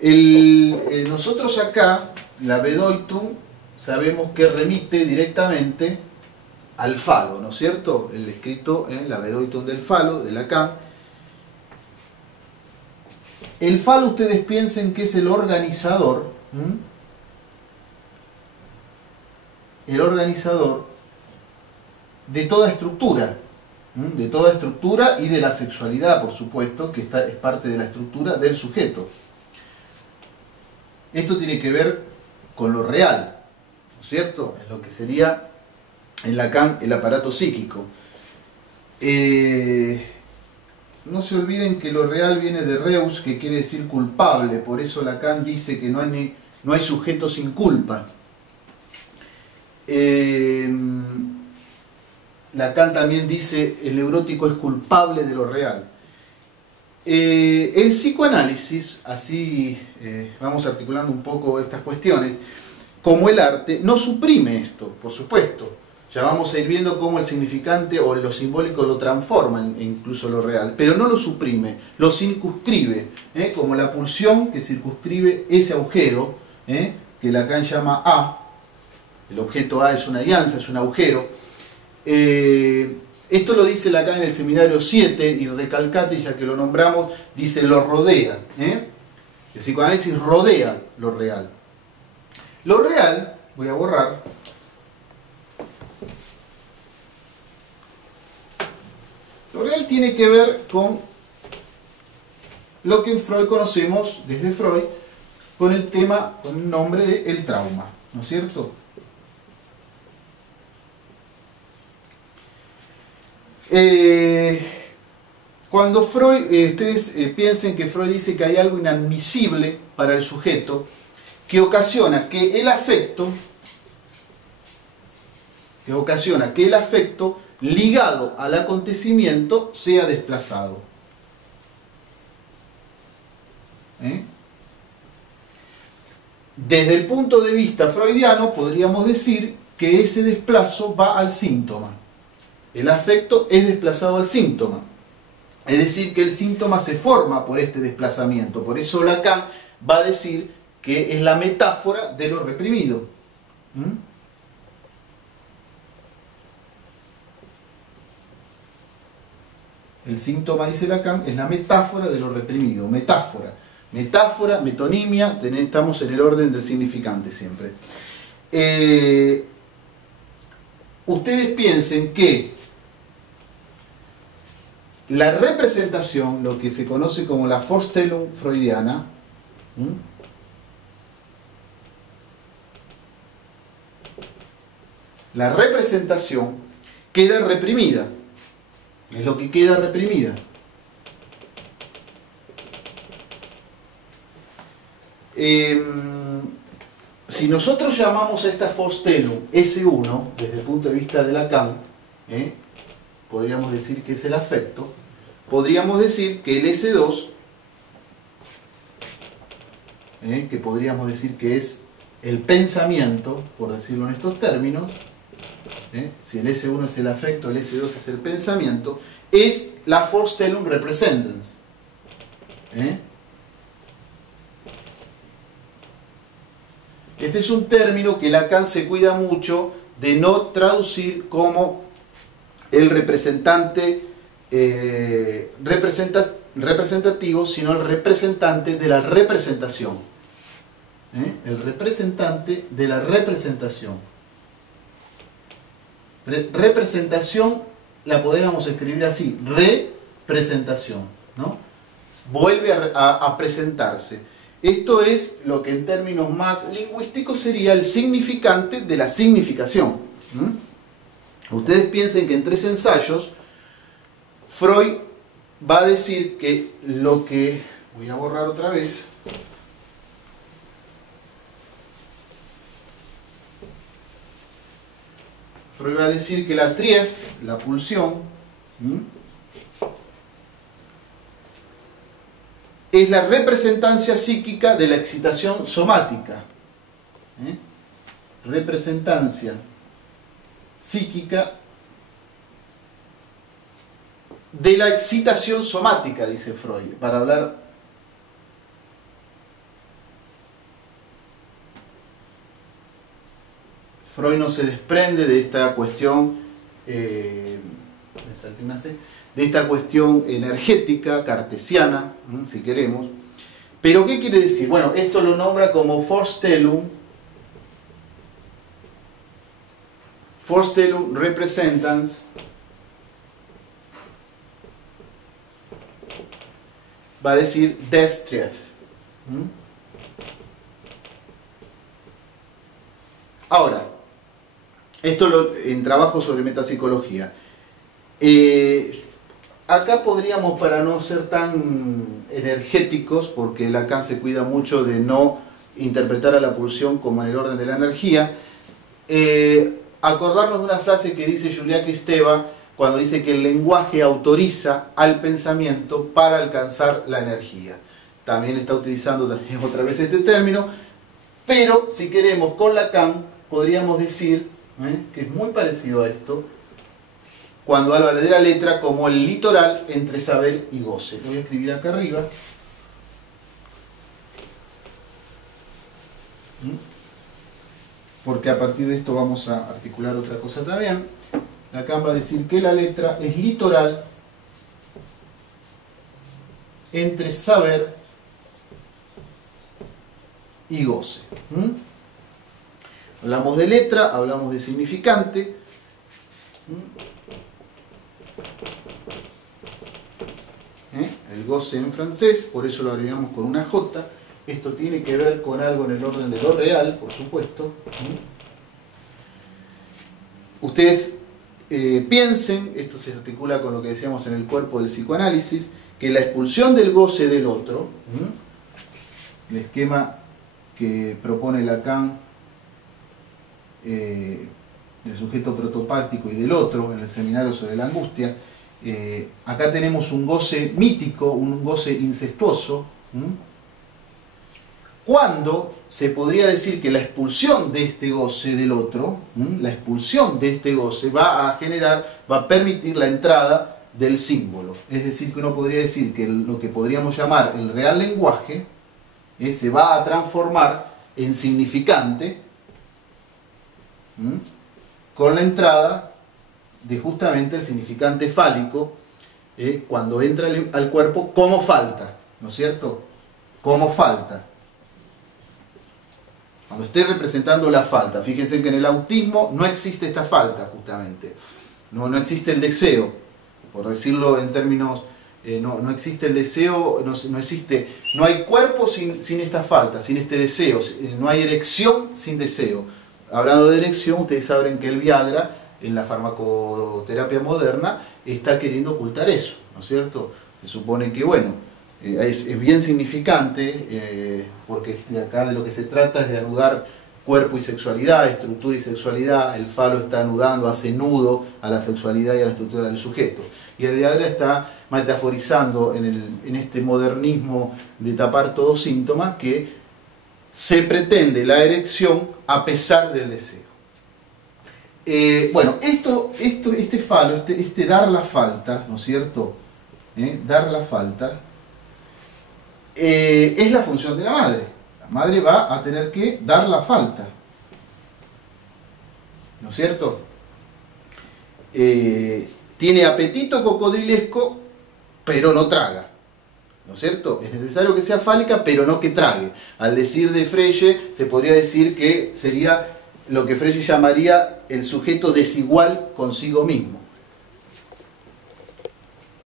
Nosotros acá, la Bedeutung, sabemos que remite directamente al falo, ¿no es cierto? El escrito en la Bedeutung del falo, de Lacan. El falo, ustedes piensen que es el organizador, el organizador de toda estructura, y de la sexualidad, por supuesto, que es parte de la estructura del sujeto. Esto tiene que ver con lo real, ¿no es cierto? Es lo que sería en Lacan el aparato psíquico. No se olviden que lo real viene de Reus, que quiere decir culpable, por eso Lacan dice que no hay sujeto sin culpa. Lacan también dice el neurótico es culpable de lo real. El psicoanálisis, así vamos articulando un poco estas cuestiones, como el arte, no suprime esto, por supuesto. Ya vamos a ir viendo cómo el significante o lo simbólico lo transforma, incluso lo real, pero no lo suprime, lo circunscribe, como la pulsión que circunscribe ese agujero, que Lacan llama A. El objeto A es una alianza, es un agujero. Esto lo dice Lacan en el seminario 7, y recalcate, ya que lo nombramos, dice lo rodea. El psicoanálisis rodea lo real. Lo real, voy a borrar, lo real tiene que ver con lo que en Freud conocemos, desde Freud, con el tema, con el nombre de el trauma, ¿no es cierto? Cuando Freud, ustedes piensen que Freud dice que hay algo inadmisible para el sujeto que ocasiona que el afecto ligado al acontecimiento sea desplazado. Desde el punto de vista freudiano podríamos decir que ese desplazo va al síntoma. El afecto es desplazado al síntoma. Es decir, que el síntoma se forma por este desplazamiento. Por eso Lacan va a decir que es la metáfora de lo reprimido. El síntoma, dice Lacan, es la metáfora de lo reprimido. Metáfora, metonimia, estamos en el orden del significante siempre. Ustedes piensen que la representación, lo que se conoce como la Vorstellung freudiana, la representación queda reprimida. Es lo que queda reprimida. Si nosotros llamamos a esta Vorstellung S1, desde el punto de vista de Lacan, podríamos decir que es el afecto, podríamos decir que el S2, que podríamos decir que es el pensamiento, por decirlo en estos términos, si el S1 es el afecto, el S2 es el pensamiento, es la Vorstellung Repräsentens. Este es un término que Lacan se cuida mucho de no traducir como el representante representativo, sino el representante de la representación. El representante de la representación. Representación la podríamos escribir así, representación, ¿no? Vuelve a presentarse. Esto es lo que en términos más lingüísticos sería el significante de la significación. Ustedes piensen que en 3 ensayos Freud va a decir que lo que... Voy a borrar otra vez. Freud va a decir que la Trief, la pulsión, es la representancia psíquica de la excitación somática. Representancia psíquica de la excitación somática, dice Freud, para hablar Freud no se desprende de esta cuestión, de esta cuestión energética, cartesiana, si queremos. Pero ¿qué quiere decir? Bueno, esto lo nombra como Vorstellung. Vorstellung Repräsentanz. Va a decir des Trief. Ahora, esto en trabajo sobre metapsicología. Acá podríamos, para no ser tan energéticos, porque Lacan se cuida mucho de no interpretar a la pulsión como en el orden de la energía, acordarnos de una frase que dice Julia Kristeva cuando dice que el lenguaje autoriza al pensamiento para alcanzar la energía. También está utilizando otra vez este término, pero si queremos con Lacan podríamos decir, que es muy parecido a esto, cuando habla de la letra como el litoral entre saber y goce. Lo voy a escribir acá arriba. Porque a partir de esto vamos a articular otra cosa también. Lacan va a decir que la letra es litoral entre saber y goce. Hablamos de letra, hablamos de significante. El goce en francés, por eso lo abreviamos con una J. Esto tiene que ver con algo en el orden de lo real, por supuesto. Ustedes piensen, esto se articula con lo que decíamos en el cuerpo del psicoanálisis, que la expulsión del goce del otro, el esquema que propone Lacan del sujeto protopáctico y del otro en el seminario sobre la angustia, acá tenemos un goce mítico, un goce incestuoso, cuando se podría decir que la expulsión de este goce del otro, la expulsión de este goce va a permitir la entrada del símbolo. Es decir, que uno podría decir que lo que podríamos llamar el real lenguaje se va a transformar en significante con la entrada de justamente el significante fálico cuando entra al cuerpo como falta, ¿no es cierto? Como falta. Cuando esté representando la falta. Fíjense que en el autismo no existe esta falta, justamente. No existe el deseo. Por decirlo en términos... no existe el deseo, no hay cuerpo sin esta falta, sin este deseo. No hay erección sin deseo. Hablando de erección, ustedes saben que el Viagra, en la farmacoterapia moderna, está queriendo ocultar eso, ¿no es cierto? Se supone que, bueno... es bien significante, porque de acá de lo que se trata es de anudar cuerpo y sexualidad, estructura y sexualidad. El falo está anudando, hace nudo a la sexualidad y a la estructura del sujeto. Y el Viagra está metaforizando en este modernismo de tapar todo síntoma que se pretende la erección a pesar del deseo. Bueno, este falo, este dar la falta, ¿no es cierto? Dar la falta es la función de la madre. La madre va a tener que dar la falta, ¿no es cierto? Tiene apetito cocodrilesco, pero no traga, ¿no es cierto? Es necesario que sea fálica, pero no que trague. Al decir de Frege, se podría decir que sería lo que Frege llamaría el sujeto desigual consigo mismo.